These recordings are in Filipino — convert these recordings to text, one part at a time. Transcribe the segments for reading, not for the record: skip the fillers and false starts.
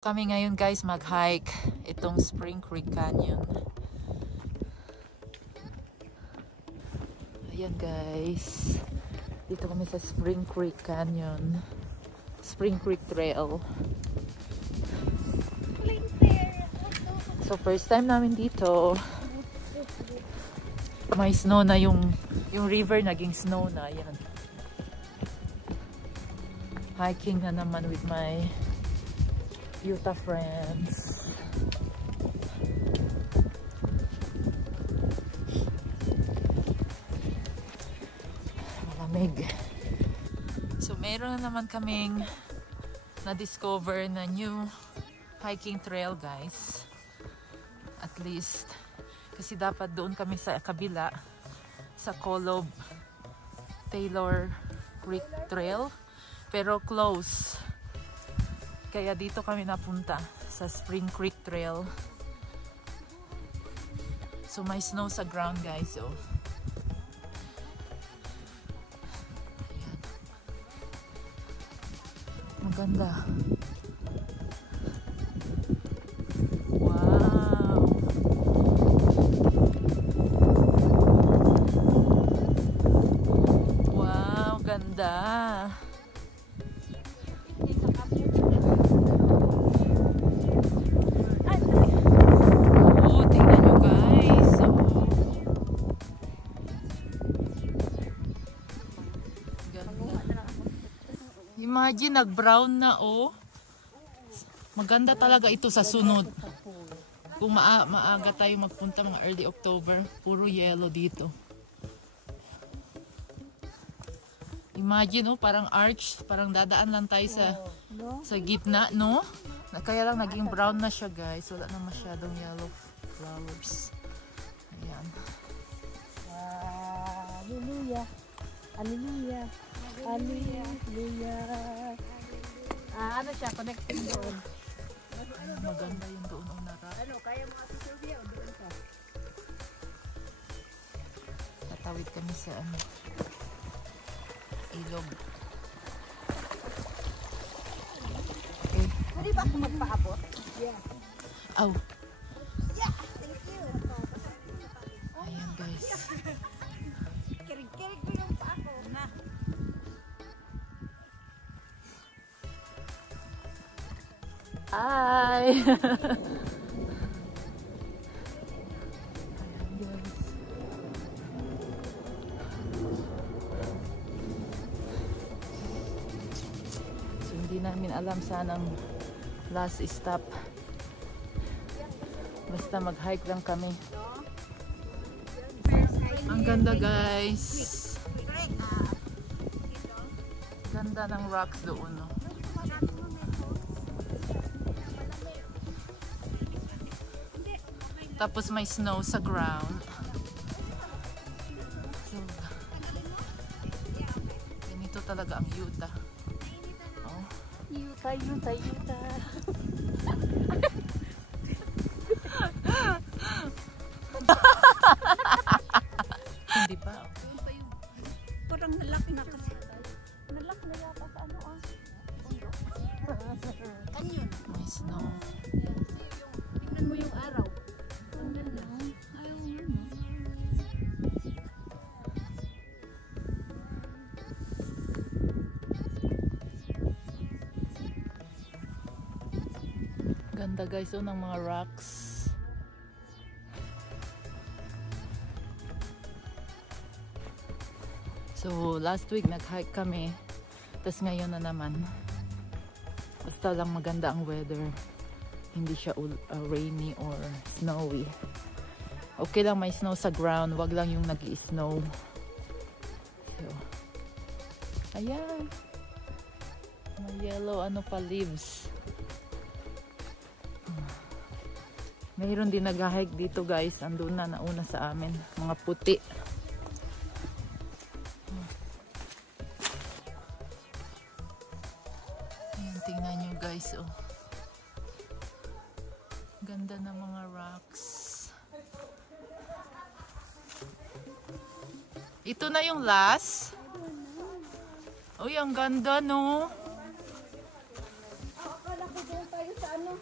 Kami ngayon guys mag-hike itong Spring Creek Canyon. Ayan guys. Dito kami sa Spring Creek Canyon. Spring Creek Trail. So first time namin dito. May snow na yung river naging snow na. Ayan. Hiking na naman with my Utah friends. Malamig. So meron na naman kaming na-discover na new hiking trail guys. At least kasi dapat doon kami sa kabila sa Kolob Taylor Creek Trail pero close. Kaya dito kami napunta sa Spring Creek Trail. So may snow sa ground guys. So ayan. Maganda. Wow. Wow, ganda. Imagine, nag-brown na oh. Maganda talaga ito sa sunod. Kung maaga tayo magpunta mga early October, puro yellow dito. Imagine oh, parang arch, parang dadaan lang tayo sa gitna, no? Kaya lang naging brown na siya guys. Wala na masyadong yellow flowers. Ayan. Hallelujah. Hallelujah. Hallelujah. Ano siya? Connecting doon. Maganda yung doon ang narap. Ano? Kaya mga Sylvia o doon ka? Tatawid kami sa ilog. Okay. Pwede ba ako magpaabot? Yeah. Oh. Yeah. Thank you. Ayan guys. Kirig-kirig ko yung pa ako. Na. Hi! Ayan guys. So hindi namin alam saan ang last stop. Basta mag-hike lang kami. Ang ganda guys. Ganda ng rocks doon. No? Tapos may snow sa ground. So, ganito talaga ang Utah. Oh. Utah, Utah, Utah. Hindi pa. Parang nalaki na kasi. Nalaki na yata sa ano ah. Kanyon. May snow. Tingnan mo yung araw. Ang ganda. Ayaw nga. Ganda guys oh ng mga rocks. So last week nag-hike kami. Tapos ngayon na naman. Basta lang maganda ang weather. Hindi siya rainy or snowy. Okay lang may snow sa ground. Wag lang yung nag-i-snow. So, ayan. May yellow ano pa leaves. Mayroon din nag-hike dito guys. Andun na nauna sa amin. Mga puti. Ayan, tingnan nyo guys oh. Ganda ng mga rocks. Ito na yung last. Uy, ang ganda no. Akala ko doon tayo sa ano.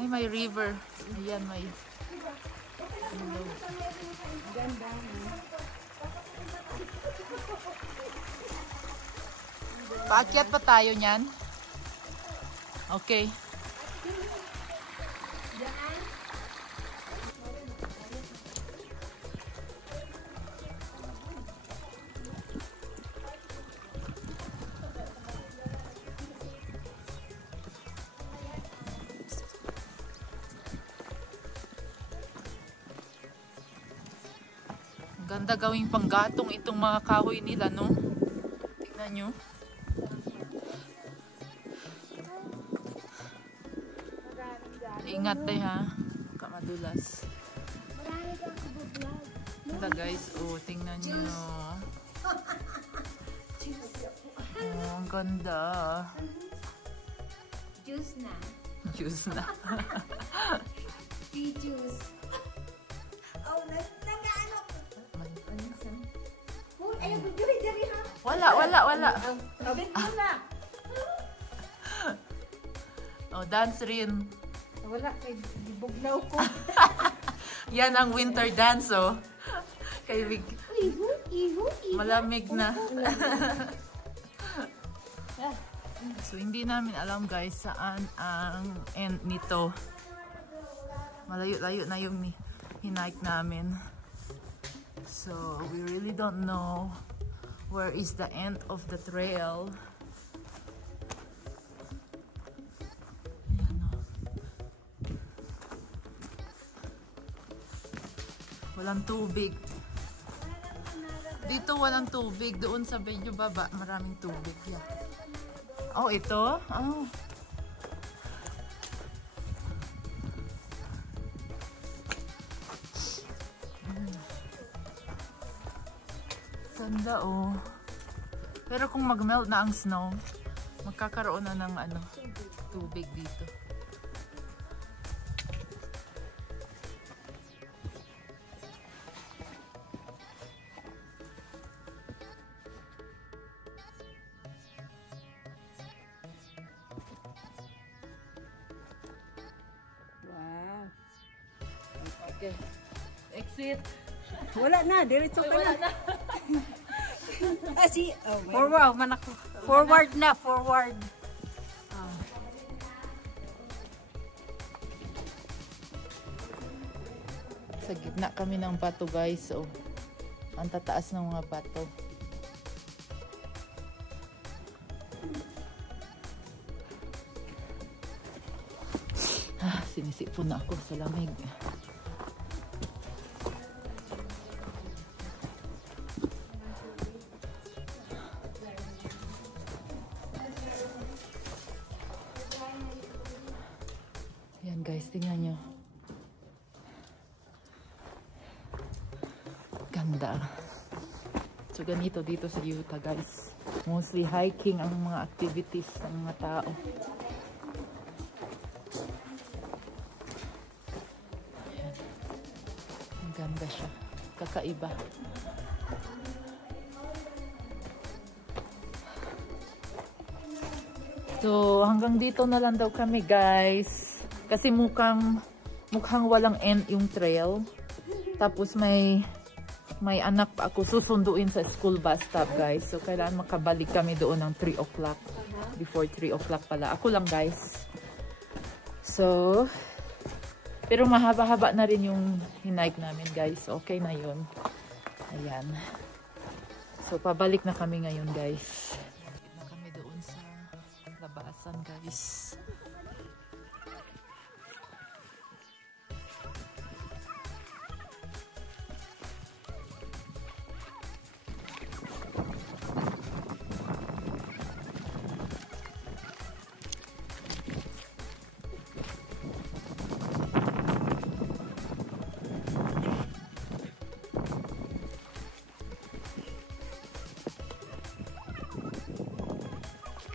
Ay, may river. Ayan, may... Paakyat pa tayo niyan? Okay. Ganda gawing panggatong itong mga kahoy nila, no? Tingnan nyo. Ingat tayo, ha? Baka madulas. Ganda, guys. Oh, tingnan nyo. Oh, ang ganda. Juice na. Juice na. Free juice. Oh, nag-ano. Ayaw, bigyan ha. Wala. Abit mo na. Oh, dance rin. Wala, kay bugnaw ko. Yan ang winter dance, oh. Kay Iho. malamig na. So, hindi namin alam, guys, saan ang end nito. Malayo-layo na yung hinike namin. So, we really don't know where is the end of the trail. Ayan, oh. Walang tubig. Dito walang tubig. Doon sa medyo baba, maraming tubig. Yeah. Oh, ito? Oh. Ganda, oh. Pero kung mag-melt na ang snow, magkakaroon na ng tubig dito. Wow. Okay. Exit. Wala na, diretso ka Wala na. na. Forward, manak. Forward na, forward. Sa gitna kami ng bato, guys. So, ang tataas ng mga bato. Sinisipon na ako sa lamig. Yan, guys, tingnan nyo. Ganda. So, ganito dito sa Utah, guys. Mostly hiking ang mga activities ng mga tao. Ayan. Ang ganda siya. Kakaiba. So, hanggang dito na lang daw kami, guys. Kasi mukhang walang end yung trail. Tapos may anak pa ako susunduin sa school bus stop, guys. So, kailangan makabalik kami doon ng 3 o'clock. Before 3 o'clock pala. Ako lang, guys. So, pero mahaba-haba na rin yung hinike namin, guys. Okay na yun. Ayan. So, pabalik na kami ngayon, guys. Pabalik na kami doon sa labasan, guys.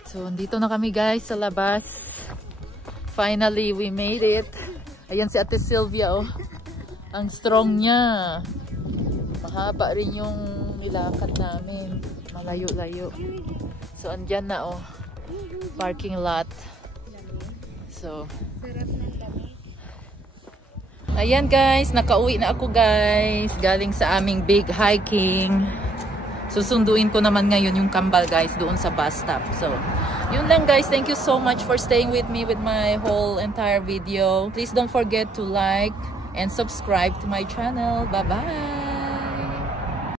So, dito na kami, guys, sa labas. Finally, we made it. Ayan si Ate Sylvia, oh. Ang strong niya. Mahaba rin yung nilakad namin. Malayo-layo. So, andyan na, oh. Parking lot. So, Sarap ng lamig. ayan guys, nakauwi na ako guys. Galing sa aming big hiking. Susunduin ko naman ngayon yung kambal guys doon sa bus stop. So, yun lang guys. Thank you so much for staying with me with my whole entire video. Please don't forget to like and subscribe to my channel. Bye-bye!